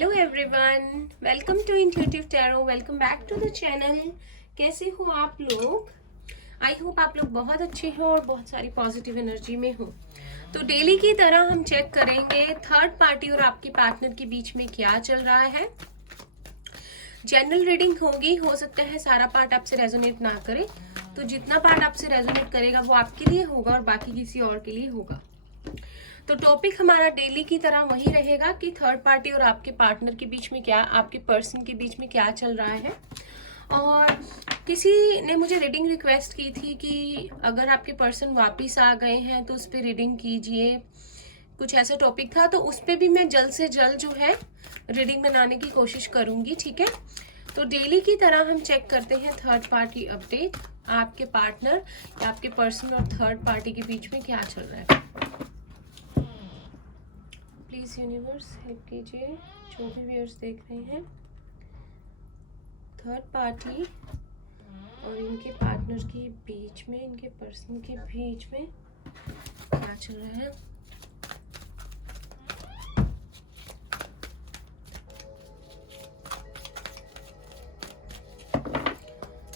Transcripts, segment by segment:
Hello everyone, welcome to intuitive tarot. Welcome back to the channel. कैसे हो आप लोग? आई होप आप लोग बहुत अच्छे हो और बहुत सारी पॉजिटिव एनर्जी में हो। तो डेली की तरह हम चेक करेंगे थर्ड पार्टी और आपके पार्टनर के बीच में क्या चल रहा है। जनरल रीडिंग होगी, हो सकता है सारा पार्ट आपसे रेजोनेट ना करे, तो जितना पार्ट आपसे रेजोनेट करेगा वो आपके लिए होगा और बाकी किसी और के लिए होगा। तो टॉपिक हमारा डेली की तरह वही रहेगा कि थर्ड पार्टी और आपके पार्टनर के बीच में क्या, आपके पर्सन के बीच में क्या चल रहा है। और किसी ने मुझे रीडिंग रिक्वेस्ट की थी कि अगर आपके पर्सन वापस आ गए हैं तो उस पर रीडिंग कीजिए, कुछ ऐसा टॉपिक था। तो उस पर भी मैं जल्द से जल्द जो है रीडिंग बनाने की कोशिश करूंगी, ठीक है। तो डेली की तरह हम चेक करते हैं थर्ड पार्टी अपडेट, आपके पार्टनर या आपके पर्सन और थर्ड पार्टी के बीच में क्या चल रहा है। प्लीज यूनिवर्स हेल्प कीजिए जो भी व्यूअर्स देख रहे हैं। थर्ड पार्टी और इनके पार्टनर के बीच में, इनके पर्सन के बीच में क्या चल रहा है।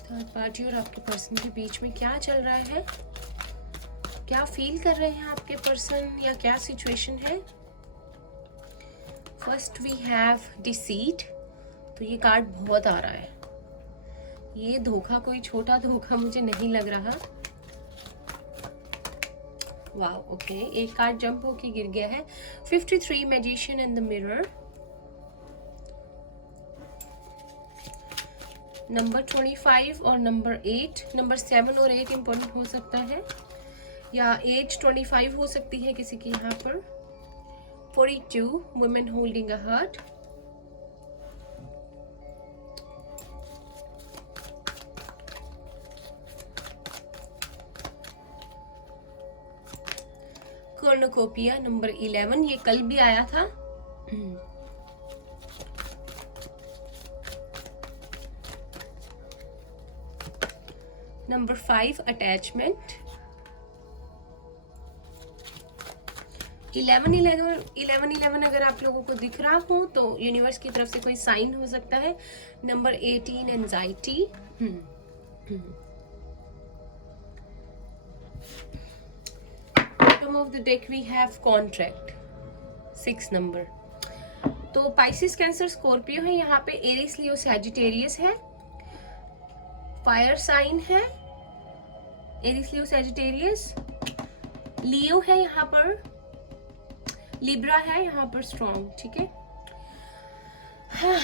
थर्ड पार्टी और आपके पर्सन के बीच में क्या चल रहा है, क्या फील कर रहे हैं आपके पर्सन या क्या सिचुएशन है। First we have deceit. तो ये कार्ड बहुत आ रहा है। ये धोखा कोई छोटा धोखा मुझे नहीं लग रहा। वाह, ओके, एक कार्ड जंप होके गिर गया है। 53 magician in the mirror. Number 25 और नंबर 8, नंबर 7 और 8 इंपॉर्टेंट हो सकता है, या एज 25 हो सकती है किसी की यहाँ पर। 42 women holding a heart. कॉर्नोकोपिया number 11, ये कल भी आया था। Number 5 attachment. 11 अगर आप लोगों को दिख रहा हो तो यूनिवर्स की तरफ से कोई साइन हो सकता है। Number 18 anxiety. Bottom of the deck we have contract, 6 number. तो पाइसिस, कैंसर, स्कॉर्पियो है यहाँ पे, एरिस, लियो, सैजिटेरियस है, फायर साइन है, एरिस, लियो, सैजिटेरियस। लियो है यहाँ पर, लिब्रा है यहाँ पर स्ट्रॉन्ग, ठीक है। हाँ,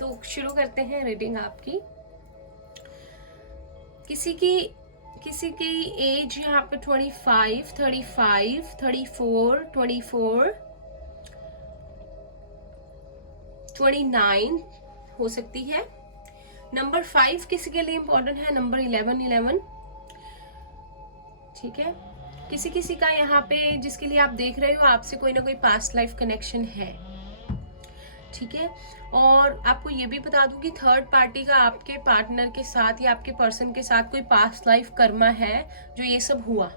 तो शुरू करते हैं रीडिंग आपकी। किसी की एज यहाँ पे 25, 35, 34, 24, 29 हो सकती है। नंबर 5 किसी के लिए इंपॉर्टेंट है, नंबर 11, ठीक है। किसी का यहाँ पे, जिसके लिए आप देख रहे हो, आपसे कोई ना कोई पास्ट लाइफ कनेक्शन है, ठीक है। और आपको ये भी बता दूं कि थर्ड पार्टी का आपके पार्टनर के साथ या आपके पर्सन के साथ कोई पास्ट लाइफ कर्मा है जो ये सब हुआ,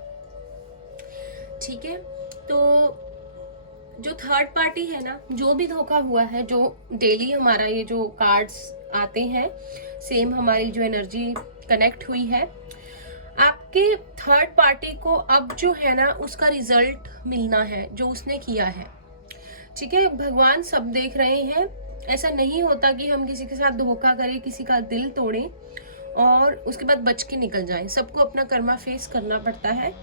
ठीक है। तो जो थर्ड पार्टी है ना, जो भी धोखा हुआ है, जो डेली हमारा ये जो कार्ड्स आते हैं, सेम हमारी जो एनर्जी कनेक्ट हुई है, आपके थर्ड पार्टी को अब जो है ना उसका रिजल्ट मिलना है जो उसने किया है, ठीक है। भगवान सब देख रहे हैं। ऐसा नहीं होता कि हम किसी के साथ धोखा करें, किसी का दिल तोड़ें और उसके बाद बच के निकल जाएं। सबको अपना कर्मा फेस करना पड़ता है।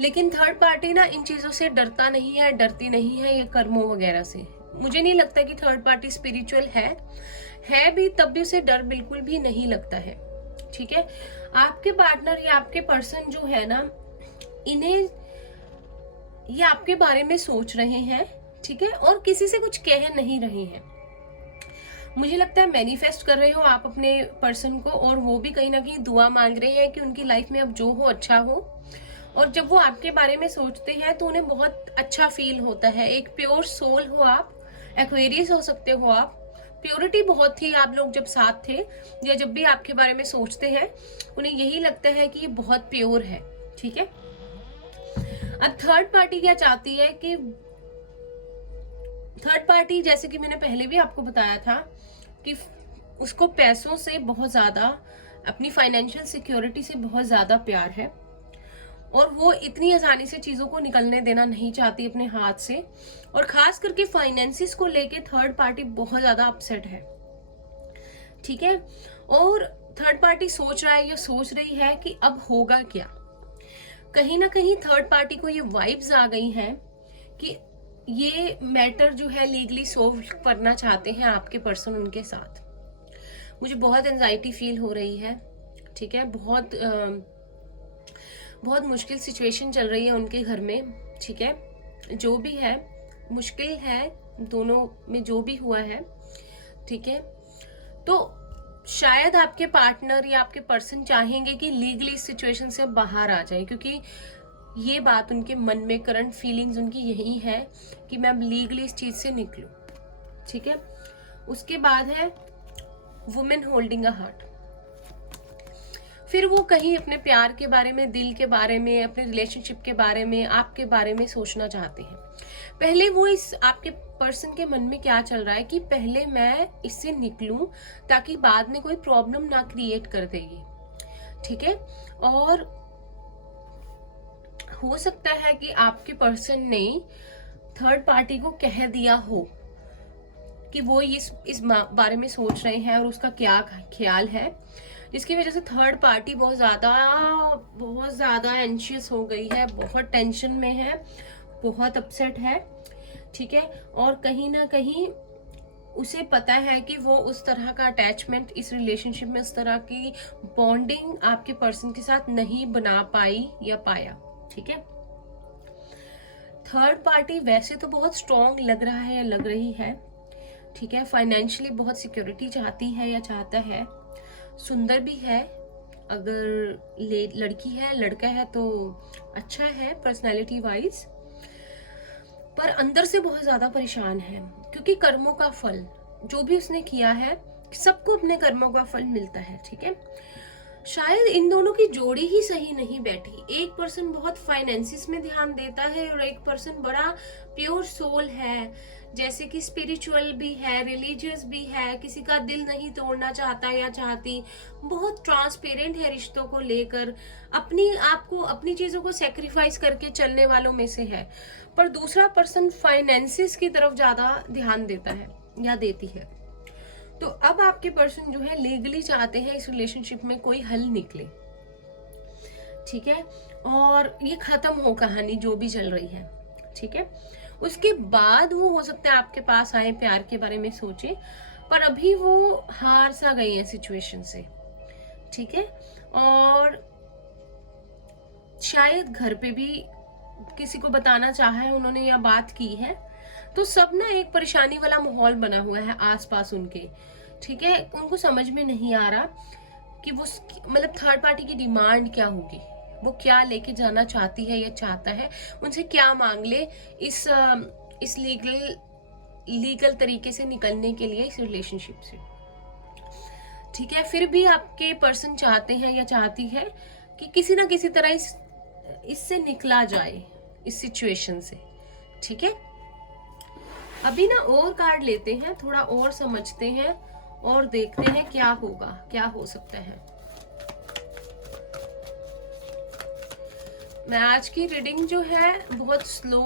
लेकिन थर्ड पार्टी ना इन चीजों से डरता नहीं है, डरती नहीं है, ये कर्मों वगैरह से। मुझे नहीं लगता कि थर्ड पार्टी स्पिरिचुअल है भी, तब भी उसे डर बिल्कुल भी नहीं लगता है, ठीक है। आपके पार्टनर या आपके पर्सन जो है ना, इन्हें ये आपके बारे में सोच रहे हैं, ठीक है, और किसी से कुछ कह नहीं रहे हैं। मुझे लगता है मैनिफेस्ट कर रहे हो आप अपने पर्सन को, और वो भी कहीं ना कहीं दुआ मांग रहे हैं कि उनकी लाइफ में अब जो हो अच्छा हो। और जब वो आपके बारे में सोचते हैं तो उन्हें बहुत अच्छा फील होता है। एक प्योर सोल हो आप, एक्वेरियस हो सकते हो आप। प्योरिटी बहुत थी आप लोग जब साथ थे, या जब भी आपके बारे में सोचते हैं उन्हें यही लगता है कि ये बहुत प्योर है, ठीक है। अब थर्ड पार्टी क्या चाहती है कि थर्ड पार्टी, जैसे कि मैंने पहले भी आपको बताया था कि उसको पैसों से बहुत ज्यादा, अपनी फाइनेंशियल सिक्योरिटी से बहुत ज्यादा प्यार है, और वो इतनी आसानी से चीजों को निकलने देना नहीं चाहती अपने हाथ से, और खास करके फाइनेंसिस को लेके थर्ड पार्टी बहुत ज्यादा अपसेट है। ठीक है, और थर्ड पार्टी सोच रहा है या सोच रही है कि अब होगा क्या। कहीं ना कहीं थर्ड पार्टी को ये वाइब्स आ गई हैं कि ये मैटर जो है लीगली सोल्व करना चाहते हैं आपके पर्सन उनके साथ। मुझे बहुत एंजाइटी फील हो रही है। ठीक है, बहुत मुश्किल सिचुएशन चल रही है उनके घर में। ठीक है, जो भी है मुश्किल है, दोनों में जो भी हुआ है। ठीक है, तो शायद आपके पार्टनर या आपके पर्सन चाहेंगे कि लीगली इस सिचुएशन से बाहर आ जाए, क्योंकि ये बात उनके मन में, करंट फीलिंग्स उनकी यही है कि मैं अब लीगली इस चीज से निकलूं। ठीक है, उसके बाद है वुमेन होल्डिंग अ हार्ट। फिर वो कहीं अपने प्यार के बारे में, दिल के बारे में, अपने रिलेशनशिप के बारे में, आपके बारे में सोचना चाहते हैं। पहले वो इस आपके पर्सन के मन में क्या चल रहा है कि पहले मैं इससे निकलूं ताकि बाद में कोई प्रॉब्लम ना क्रिएट कर देगी। ठीक है, और हो सकता है कि आपके पर्सन ने थर्ड पार्टी को कह दिया हो कि वो इस बारे में सोच रहे हैं और उसका क्या ख्याल है, जिसकी वजह से थर्ड पार्टी बहुत ज्यादा एंशियस हो गई है, बहुत टेंशन में है, बहुत अपसेट है। ठीक है, और कहीं ना कहीं उसे पता है कि वो उस तरह का अटैचमेंट इस रिलेशनशिप में, उस तरह की बॉन्डिंग आपके पर्सन के साथ नहीं बना पाई या पाया। ठीक है, थर्ड पार्टी वैसे तो बहुत स्ट्रॉन्ग लग रहा है या लग रही है। ठीक है, फाइनेंशियली बहुत सिक्योरिटी चाहती है या चाहता है, सुंदर भी है, अगर लड़की है लड़का है तो अच्छा है पर्सनालिटी वाइज, पर अंदर से बहुत ज्यादा परेशान है, क्योंकि कर्मों का फल जो भी उसने किया है, सबको अपने कर्मों का फल मिलता है। ठीक है, शायद इन दोनों की जोड़ी ही सही नहीं बैठी। एक पर्सन बहुत फाइनेंसिस में ध्यान देता है और एक पर्सन बड़ा प्योर सोल है, जैसे कि स्पिरिचुअल भी है, रिलीजियस भी है, किसी का दिल नहीं तोड़ना चाहता या चाहती, बहुत ट्रांसपेरेंट है रिश्तों को लेकर, अपनी आपको अपनी चीजों को सेक्रीफाइस करके चलने वालों में से है। पर दूसरा पर्सन फाइनेंसिस की तरफ ज्यादा ध्यान देता है या देती है। तो अब आपके पर्सन जो है लीगली चाहते हैं इस रिलेशनशिप में कोई हल निकले। ठीक है, और ये खत्म हो कहानी जो भी चल रही है। ठीक है, उसके बाद वो हो सकता है आपके पास आए, प्यार के बारे में सोचे, पर अभी वो हार सा गई है सिचुएशन से। ठीक है, और शायद घर पे भी किसी को बताना चाहा है उन्होंने या बात की है, तो सब ना एक परेशानी वाला माहौल बना हुआ है आसपास उनके। ठीक है, उनको समझ में नहीं आ रहा कि वो मतलब थर्ड पार्टी की डिमांड क्या होगी, वो क्या लेके जाना चाहती है या चाहता है, उनसे क्या मांग ले इस लीगल तरीके से निकलने के लिए इस रिलेशनशिप से। ठीक है, फिर भी आपके पर्सन चाहते हैं या चाहती है कि किसी ना किसी तरह इससे निकला जाए, इस सिचुएशन से। ठीक है, अभी ना और कार्ड लेते हैं, थोड़ा और समझते हैं और देखते हैं क्या होगा, क्या हो सकता है। मैं आज की रीडिंग जो है बहुत स्लो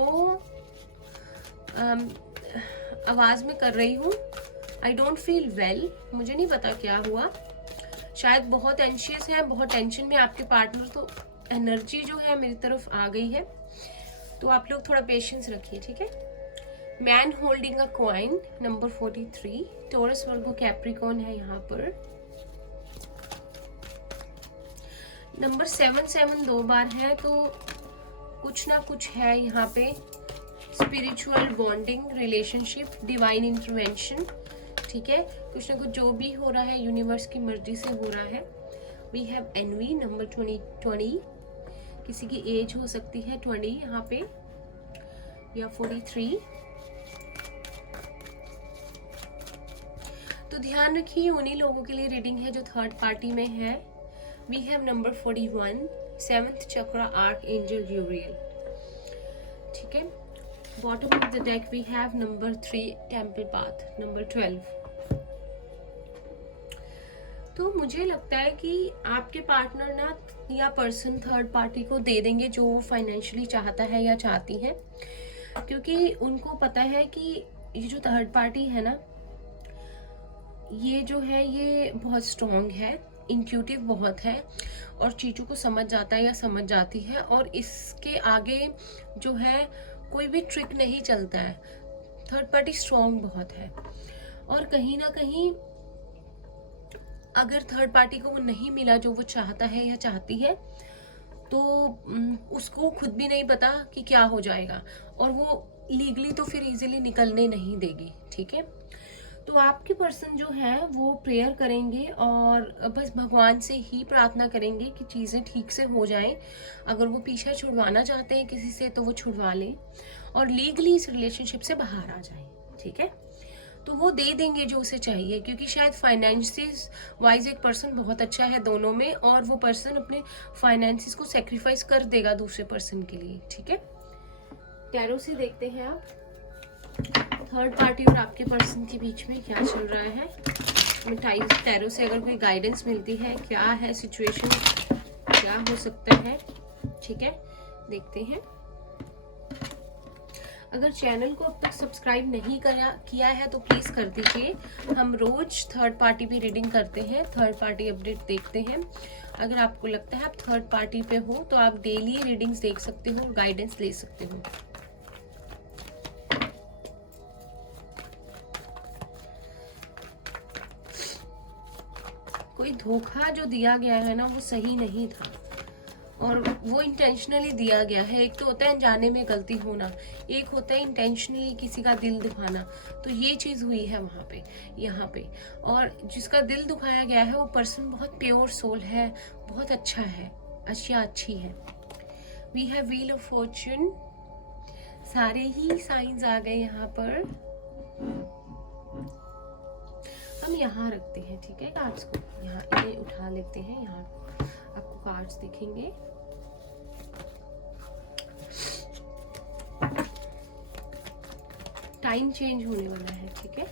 आवाज में कर रही हूँ। आई डोंट फील वेल, मुझे नहीं पता क्या हुआ, शायद बहुत एंशियस है, बहुत टेंशन में आपके पार्टनर, तो एनर्जी जो है मेरी तरफ आ गई है, तो आप लोग थोड़ा पेशेंस रखिए। ठीक है, man holding a coin number 43, Taurus Virgo Capricorn है यहाँ पर। नंबर 7 2 बार है, तो कुछ ना कुछ है यहाँ पे, spiritual bonding, relationship, divine intervention. ठीक है, कुछ ना कुछ जो भी हो रहा है यूनिवर्स की मर्जी से हो रहा है। वी हैव एनवी नंबर 20, किसी की एज हो सकती है 20 यहाँ पे, या 43। तो ध्यान रखिए, उन्हीं लोगों के लिए रीडिंग है जो थर्ड पार्टी में है। We have number 41, 7th chakra, archangel Uriel. ठीक है, bottom of the deck we have number 3 temple path, number 12। तो मुझे लगता है कि आपके पार्टनर ना या पर्सन थर्ड पार्टी को दे देंगे जो वो फाइनेंशियली चाहता है या चाहती है, क्योंकि उनको पता है कि ये जो थर्ड पार्टी है ना, ये जो है ये बहुत स्ट्रॉन्ग है, इंट्यूटिव बहुत है और चीज़ों को समझ जाता है या समझ जाती है, और इसके आगे जो है कोई भी ट्रिक नहीं चलता है। थर्ड पार्टी स्ट्रॉन्ग बहुत है, और कहीं ना कहीं अगर थर्ड पार्टी को वो नहीं मिला जो वो चाहता है या चाहती है, तो उसको खुद भी नहीं पता कि क्या हो जाएगा, और वो लीगली तो फिर इजीली निकलने नहीं देगी। ठीक है, तो आपके पर्सन जो है वो प्रेयर करेंगे और बस भगवान से ही प्रार्थना करेंगे कि चीज़ें ठीक से हो जाएं। अगर वो पीछा छुड़वाना चाहते हैं किसी से तो वो छुड़वा लें और लीगली इस रिलेशनशिप से बाहर आ जाएं। ठीक है, तो वो दे देंगे जो उसे चाहिए, क्योंकि शायद फाइनेंसिस वाइज एक पर्सन बहुत अच्छा है दोनों में, और वो पर्सन अपने फाइनेंसिस को सेक्रीफाइस कर देगा दूसरे पर्सन के लिए। ठीक है, टैरो से देखते हैं आप थर्ड पार्टी और आपके पर्सन के बीच में क्या चल रहा है। मिठाई टैरो से अगर कोई गाइडेंस मिलती है, क्या है सिचुएशन, क्या हो सकता है। ठीक है, देखते हैं। अगर चैनल को अब तक सब्सक्राइब नहीं किया है तो प्लीज़ कर दीजिए। हम रोज थर्ड पार्टी भी रीडिंग करते हैं, थर्ड पार्टी अपडेट देखते हैं। अगर आपको लगता है आप थर्ड पार्टी पे हो तो आप डेली रीडिंग्स देख सकते हो, गाइडेंस ले सकते हो। कोई धोखा जो दिया गया है ना वो सही नहीं था, और वो इंटेंशनली दिया गया है। एक तो होता है अनजाने में गलती होना, एक होता है इंटेंशनली किसी का दिल दुखाना। तो ये चीज़ हुई है वहाँ पे, यहाँ पे, और जिसका दिल दुखाया गया है वो पर्सन बहुत प्योर सोल है, बहुत अच्छा है, अशिया अच्छी है। We have wheel of fortune, सारे ही साइंस आ गए यहाँ पर। हम यहाँ रखते हैं, ठीक है, कार्ड्स को यहाँ इन्हें उठा लेते हैं। यहाँ आपको कार्ड्स दिखेंगे। टाइम चेंज होने वाला है, ठीक है।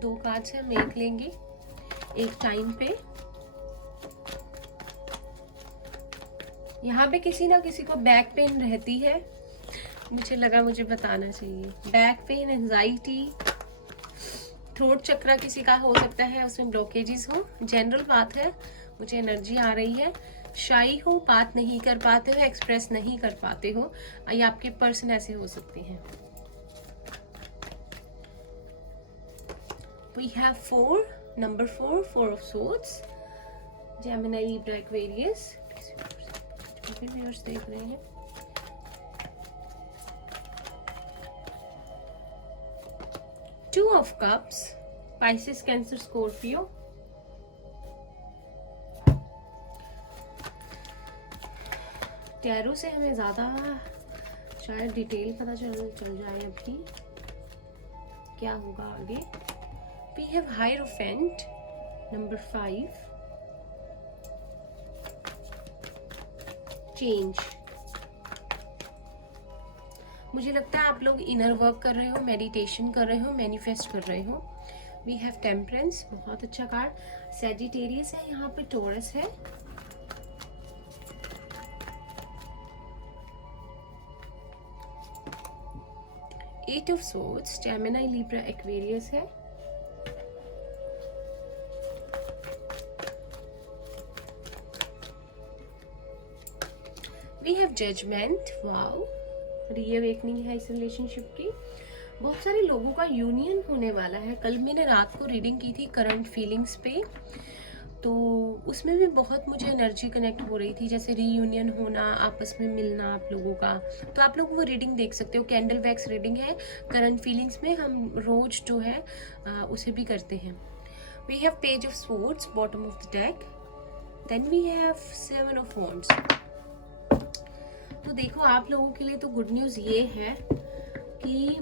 2 कार्ड्स हम एक लेंगे, एक टाइम पे। यहाँ पे किसी ना किसी को बैक पेन रहती है, मुझे लगा मुझे बताना चाहिए। बैक पेन, एंजाइटी, थ्रोट चक्रा किसी का हो सकता है, उसमें ब्लॉकेजेस हो। जनरल बात है, मुझे एनर्जी आ रही है। शाई हो, बात नहीं कर पाते हो, एक्सप्रेस नहीं कर पाते हो, या आपके पर्सन ऐसे हो सकते हैं। We have 4, number 4, 4 of swords, Gemini, Libra, Aquarius. Viewers देख रहे हैं, Two of Cups, Pisces, Cancer, Scorpio। Tarot से हमें ज़्यादा शायद डिटेल पता चल जाए अभी क्या होगा आगे। We have Hierophant, number 5, Change। मुझे लगता है आप लोग इनर वर्क कर रहे हो, मेडिटेशन कर रहे हो, मैनिफेस्ट कर रहे हो। वी हैव टेम्परेंस, बहुत अच्छा कार्ड। सैजिटेरियस है, यहाँ पे टॉरस है। Eight of swords, Gemini, Libra, Aquarius है। We have judgement, wow, reawakening है इस रिलेशनशिप की। बहुत सारे लोगों का यूनियन होने वाला है। कल मैंने रात को रीडिंग की थी करंट फीलिंग्स पे, तो उसमें भी बहुत मुझे एनर्जी कनेक्ट हो रही थी, जैसे रीयूनियन होना, आपस में मिलना आप लोगों का। तो आप लोग वो रीडिंग देख सकते हो, कैंडल वैक्स रीडिंग है करंट फीलिंग्स में, हम रोज जो है उसे भी करते हैं। We have page of swords, bottom of the deck. Then we have 7 of wands. तो देखो आप लोगों के लिए तो गुड न्यूज़ ये है कि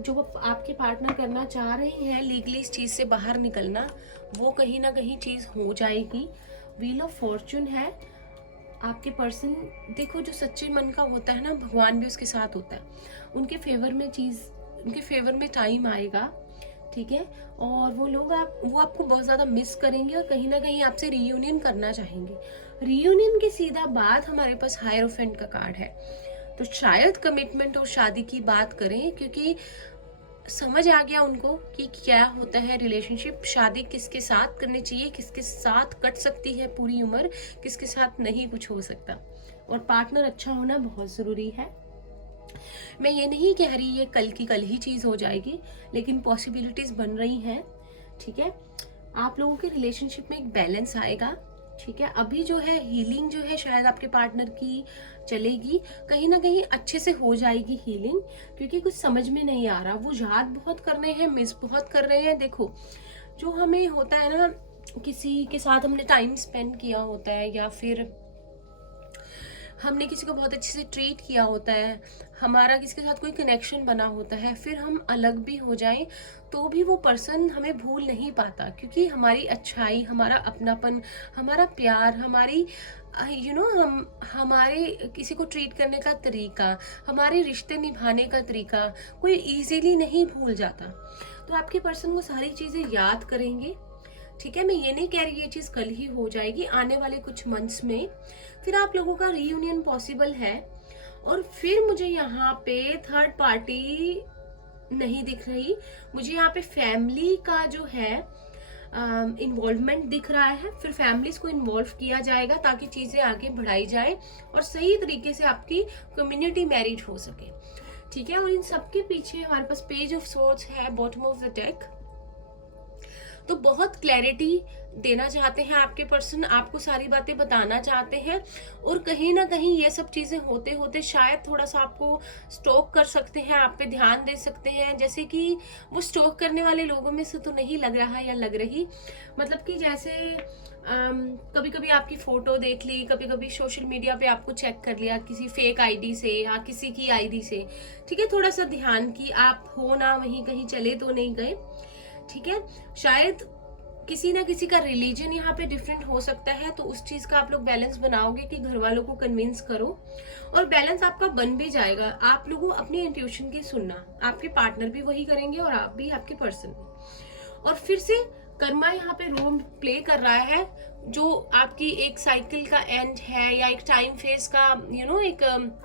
जो आपके पार्टनर करना चाह रहे हैं लीगली इस चीज़ से बाहर निकलना, वो कहीं ना कहीं चीज़ हो जाएगी। व्हील ऑफ फॉर्च्यून है, आपके पर्सन, देखो जो सच्चे मन का होता है ना, भगवान भी उसके साथ होता है। उनके फेवर में टाइम आएगा, ठीक है, और वो आपको बहुत ज़्यादा मिस करेंगे और कहीं ना कहीं आपसे रीयूनियन करना चाहेंगे। रीयूनियन के सीधा बाद हमारे पास हायरोफेंट का कार्ड है, तो शायद कमिटमेंट और शादी की बात करें, क्योंकि समझ आ गया उनको कि क्या होता है रिलेशनशिप, शादी किसके साथ करनी चाहिए, किसके साथ कट सकती है पूरी उम्र, किसके साथ नहीं कुछ हो सकता, और पार्टनर अच्छा होना बहुत ज़रूरी है। मैं ये नहीं कह रही ये कल की कल ही चीज़ हो जाएगी, लेकिन पॉसिबिलिटीज़ बन रही हैं, ठीक है। आप लोगों के रिलेशनशिप में एक बैलेंस आएगा, ठीक है। अभी जो है हीलिंग जो है शायद आपके पार्टनर की चलेगी, कहीं ना कहीं अच्छे से हो जाएगी हीलिंग, क्योंकि कुछ समझ में नहीं आ रहा, वो याद बहुत कर रहे हैं, मिस बहुत कर रहे हैं। देखो जो हमें होता है ना, किसी के साथ हमने टाइम स्पेंड किया होता है, या फिर हमने किसी को बहुत अच्छे से ट्रीट किया होता है, हमारा किसी के साथ कोई कनेक्शन बना होता है, फिर हम अलग भी हो जाएं तो भी वो पर्सन हमें भूल नहीं पाता, क्योंकि हमारी अच्छाई, हमारा अपनापन, हमारा प्यार, हमारी हमारे किसी को ट्रीट करने का तरीका, हमारे रिश्ते निभाने का तरीका कोई इजीली नहीं भूल जाता। तो आपके पर्सन को सारी चीज़ें याद करेंगे, ठीक है। मैं ये नहीं कह रही ये चीज़ कल ही हो जाएगी, आने वाले कुछ मंथ्स में फिर आप लोगों का रीयूनियन पॉसिबल है। और फिर मुझे यहाँ पे थर्ड पार्टी नहीं दिख रही, मुझे यहाँ पे फैमिली का जो है इन्वॉल्वमेंट दिख रहा है। फिर फैमिलीज को इन्वॉल्व किया जाएगा ताकि चीज़ें आगे बढ़ाई जाए और सही तरीके से आपकी कम्युनिटी मैरिज हो सके, ठीक है। और इन सबके पीछे हमारे पास पेज ऑफ सोर्ड्स है बॉटम ऑफ द डेक, तो बहुत क्लैरिटी देना चाहते हैं आपके पर्सन, आपको सारी बातें बताना चाहते हैं, और कहीं ना कहीं ये सब चीजें होते होते शायद थोड़ा सा आपको स्टॉक कर सकते हैं, आप पे ध्यान दे सकते हैं। जैसे कि वो स्टॉक करने वाले लोगों में से तो नहीं लग रहा या लग रही, मतलब कि जैसे कभी कभी आपकी फोटो देख ली, कभी कभी सोशल मीडिया पे आपको चेक कर लिया किसी फेक आईडी से या किसी की आईडी से, ठीक है। थोड़ा सा ध्यान की आप हो ना वहीं कहीं चले तो नहीं गए, ठीक है। शायद किसी ना किसी का रिलीजन यहाँ पे डिफरेंट हो सकता है, तो उस चीज का आप लोग बैलेंस बनाओगे कि घर वालों को कन्विंस करो, और बैलेंस आपका बन भी जाएगा। आप लोगों अपनी इंट्यूशन की सुनना, आपके पार्टनर भी वही करेंगे और आप भी, आपके पर्सन भी। और फिर से कर्मा यहाँ पे रोल प्ले कर रहा है, जो आपकी एक साइकिल का एंड है या एक टाइम फेज का, एक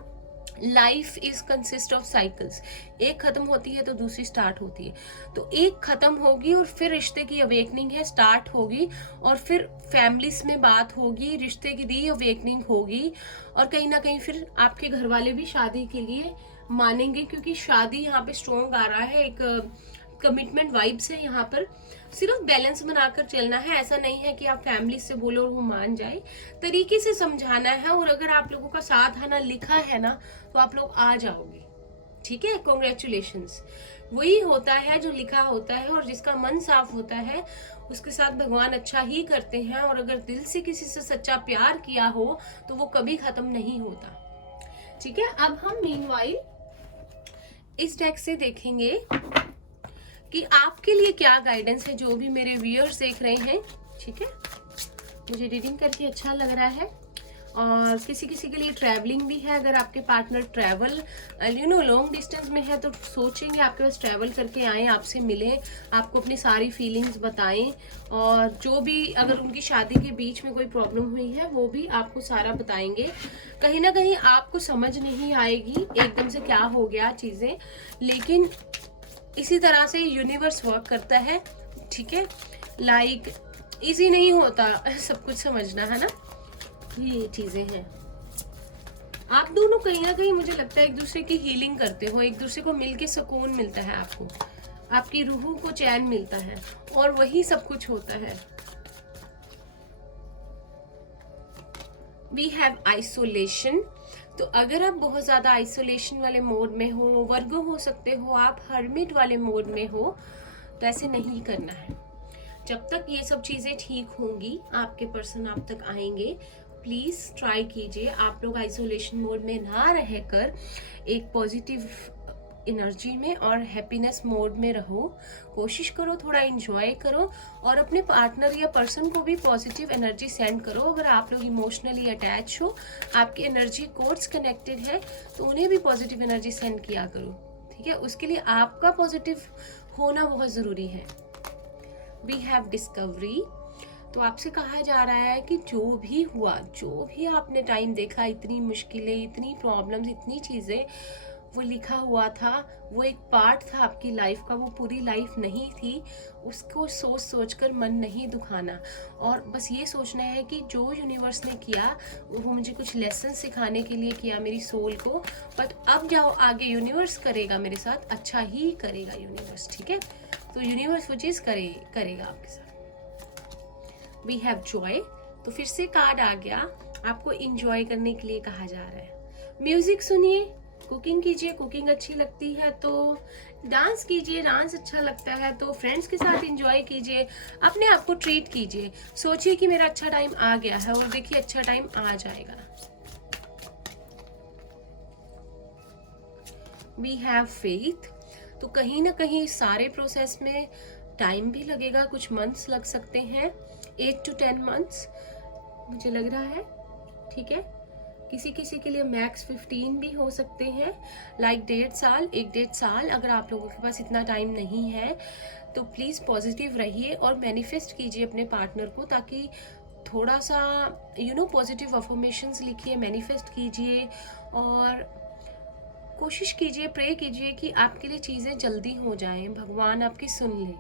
life is consist of cycles, एक खत्म होती है तो दूसरी स्टार्ट होती है, तो एक खत्म होगी और फिर रिश्ते की अवेकनिंग है, स्टार्ट होगी, और फिर फैमिलीज में बात होगी, रिश्ते की री अवेकनिंग होगी, और कहीं ना कहीं फिर आपके घर वाले भी शादी के लिए मानेंगे, क्योंकि शादी यहाँ पे स्ट्रॉन्ग आ रहा है, एक कमिटमेंट वाइब्स है यहाँ पर। सिर्फ बैलेंस बनाकर चलना है, ऐसा नहीं है कि आप फैमिली से बोलो और वो मान जाए, तरीके से समझाना है, और अगर आप लोगों का साथ आना लिखा है ना तो आप लोग आ जाओगे, ठीक है। कॉन्ग्रेचुलेशंस, वही होता है जो लिखा होता है, और जिसका मन साफ होता है उसके साथ भगवान अच्छा ही करते हैं, और अगर दिल से किसी से सच्चा प्यार किया हो तो वो कभी खत्म नहीं होता, ठीक है। अब हम मीनवाइल इस डेक से देखेंगे कि आपके लिए क्या गाइडेंस है, जो भी मेरे व्यूअर्स देख रहे हैं, ठीक है। मुझे रीडिंग करके अच्छा लग रहा है, और किसी किसी के लिए ट्रैवलिंग भी है। अगर आपके पार्टनर ट्रैवल लॉन्ग डिस्टेंस में है तो सोचेंगे आपके पास ट्रैवल करके आए, आपसे मिलें, आपको अपनी सारी फीलिंग्स बताएं, और जो भी अगर उनकी शादी के बीच में कोई प्रॉब्लम हुई है वो भी आपको सारा बताएंगे। कहीं ना कहीं आपको समझ नहीं आएगी एकदम से क्या हो गया चीज़ें, लेकिन इसी तरह से यूनिवर्स वर्क करता है, ठीक है। लाइक इजी नहीं होता सब कुछ समझना, है ना, ये चीजें हैं। आप दोनों कहीं ना कहीं मुझे लगता है एक दूसरे की हीलिंग करते हो, एक दूसरे को मिलके सुकून मिलता है, आपको आपकी रूह को चैन मिलता है, और वही सब कुछ होता है। वी हैव आइसोलेशन, तो अगर आप बहुत ज्यादा आइसोलेशन वाले मोड में हो, वर्गो हो सकते हो आप, हर्मिट वाले मोड में हो, तो ऐसे नहीं करना है। जब तक ये सब चीजें ठीक होंगी आपके पर्सन आप तक आएंगे, प्लीज ट्राई कीजिए आप लोग आइसोलेशन मोड में ना रहकर एक पॉजिटिव एनर्जी में और हैप्पीनेस मोड में रहो। कोशिश करो थोड़ा इंजॉय करो और अपने पार्टनर या पर्सन को भी पॉजिटिव एनर्जी सेंड करो। अगर आप लोग इमोशनली अटैच हो, आपकी एनर्जी कोर्ड्स कनेक्टेड है, तो उन्हें भी पॉजिटिव एनर्जी सेंड किया करो। ठीक है, उसके लिए आपका पॉजिटिव होना बहुत ज़रूरी है। वी हैव डिस्कवरी, तो आपसे कहा जा रहा है कि जो भी हुआ, जो भी आपने टाइम देखा, इतनी मुश्किलें, इतनी प्रॉब्लम्स, इतनी चीज़ें, वो लिखा हुआ था, वो एक पार्ट था आपकी लाइफ का, वो पूरी लाइफ नहीं थी। उसको सोच सोच कर मन नहीं दुखाना और बस ये सोचना है कि जो यूनिवर्स ने किया वो मुझे कुछ लेसन सिखाने के लिए किया मेरी सोल को, बट अब जाओ आगे, यूनिवर्स करेगा मेरे साथ, अच्छा ही करेगा यूनिवर्स। ठीक है, तो यूनिवर्स वो चीज़ करेगा आपके साथ। वी हैव जॉय, तो फिर से कार्ड आ गया, आपको इंजॉय करने के लिए कहा जा रहा है। म्यूजिक सुनिए, कुकिंग कीजिए, कुकिंग अच्छी लगती है तो डांस कीजिए, डांस अच्छा लगता है तो फ्रेंड्स के साथ इंजॉय कीजिए, अपने आप को ट्रीट कीजिए। सोचिए कि मेरा अच्छा टाइम आ गया है और देखिए अच्छा टाइम आ जाएगा। वी हैव फेथ, तो कहीं ना कहीं सारे प्रोसेस में टाइम भी लगेगा, कुछ मंथ्स लग सकते हैं, 8 to 10 मंथ्स मुझे लग रहा है। ठीक है, किसी किसी के लिए मैक्स 15 भी हो सकते हैं, लाइक 1.5 साल, 1-1.5 साल। अगर आप लोगों के पास इतना टाइम नहीं है तो प्लीज़ पॉजिटिव रहिए और मैनिफेस्ट कीजिए अपने पार्टनर को, ताकि थोड़ा सा पॉजिटिव अफर्मेशंस लिखिए, मैनिफेस्ट कीजिए और कोशिश कीजिए, प्रे कीजिए कि आपके लिए चीज़ें जल्दी हो जाएं, भगवान आपकी सुन ले।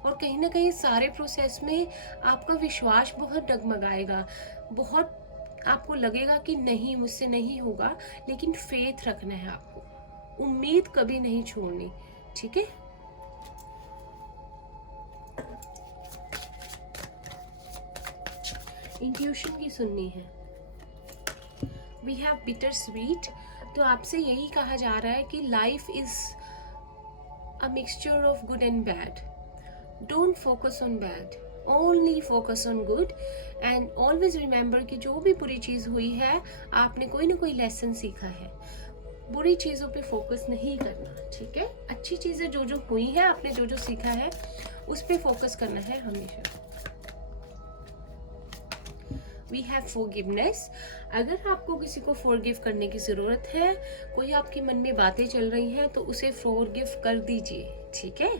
और कहीं ना कहीं सारे प्रोसेस में आपका विश्वास बहुत डगमगाएगा, बहुत आपको लगेगा कि नहीं मुझसे नहीं होगा, लेकिन फेथ रखना है आपको, उम्मीद कभी नहीं छोड़नी। ठीक है, इंट्यूशन की सुननी है। वी हैव बिटर स्वीट, तो आपसे यही कहा जा रहा है कि life is a mixture of good and bad. Don't focus on bad, only focus on good and always remember कि जो भी बुरी चीज़ हुई है आपने कोई ना कोई लेसन सीखा है। बुरी चीज़ों पे फोकस नहीं करना। ठीक है, अच्छी चीज़ें जो जो हुई है, आपने जो जो सीखा है उस पे फोकस करना है हमेशा। वी हैव फॉरगिवनेस, अगर आपको किसी को फॉरगिव करने की ज़रूरत है, कोई आपके मन में बातें चल रही हैं, तो उसे फॉरगिव कर दीजिए। ठीक है,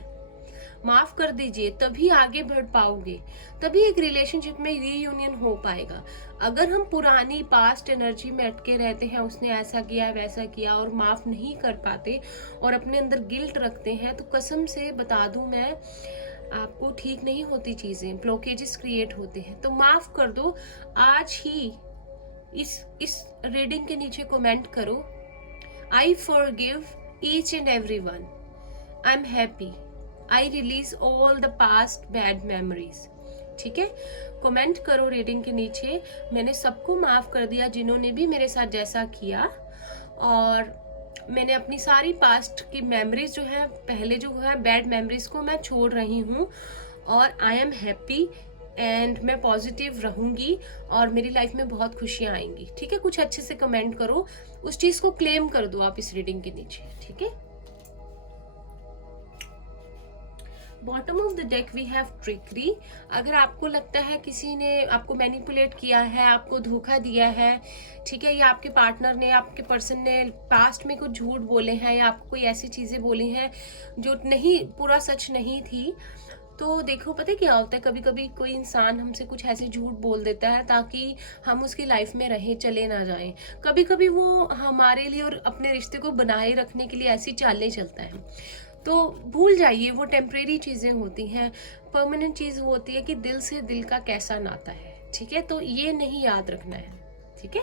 माफ़ कर दीजिए, तभी आगे बढ़ पाओगे, तभी एक रिलेशनशिप में रीयूनियन हो पाएगा। अगर हम पुरानी पास्ट एनर्जी में अटके रहते हैं, उसने ऐसा किया वैसा किया, और माफ़ नहीं कर पाते और अपने अंदर गिल्ट रखते हैं, तो कसम से बता दूं मैं आपको, ठीक नहीं होती चीज़ें, ब्लॉकेजेस क्रिएट होते हैं। तो माफ़ कर दो आज ही। इस रीडिंग के नीचे कमेंट करो, I forgive each and every one, I am happy, I release all the past bad memories. ठीक है, कमेंट करो रीडिंग के नीचे, मैंने सबको माफ़ कर दिया जिन्होंने भी मेरे साथ जैसा किया, और मैंने अपनी सारी पास्ट की मेमोरीज जो है, पहले जो है बैड मेमोरीज को मैं छोड़ रही हूँ, और आई एम हैप्पी एंड मैं पॉजिटिव रहूँगी और मेरी लाइफ में बहुत खुशियाँ आएंगी। ठीक है, कुछ अच्छे से कमेंट करो, उस चीज़ को क्लेम कर दो आप इस रीडिंग के नीचे। ठीक है, bottom of the deck we have trickery, अगर आपको लगता है किसी ने आपको मैनिपुलेट किया है, आपको धोखा दिया है, ठीक है, या आपके पार्टनर ने, आपके पर्सन ने पास्ट में कुछ झूठ बोले हैं या आपको कोई ऐसी चीज़ें बोली हैं जो नहीं, पूरा सच नहीं थी, तो देखो पता है क्या होता है, कभी कभी कोई इंसान हमसे कुछ ऐसे झूठ बोल देता है ताकि हम उसकी लाइफ में रहे, चले ना जाएं। कभी कभी वो हमारे लिए और अपने रिश्ते को बनाए रखने के लिए ऐसी चालें चलता है, तो भूल जाइए, वो टेम्परेरी चीज़ें होती हैं। परमानेंट चीज़ होती है कि दिल से दिल का कैसा नाता है। ठीक है, तो ये नहीं याद रखना है। ठीक है,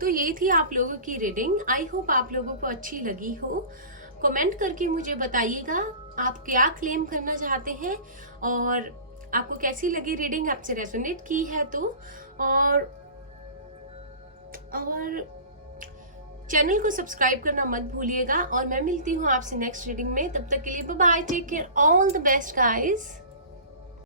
तो ये थी आप लोगों की रीडिंग। आई होप आप लोगों को अच्छी लगी हो। कमेंट करके मुझे बताइएगा आप क्या क्लेम करना चाहते हैं और आपको कैसी लगी रीडिंग, आपसे रेजोनेट की है तो, और चैनल को सब्सक्राइब करना मत भूलिएगा। और मैं मिलती हूँ आपसे नेक्स्ट रीडिंग में, तब तक के लिए bye bye, take care, all the best guys.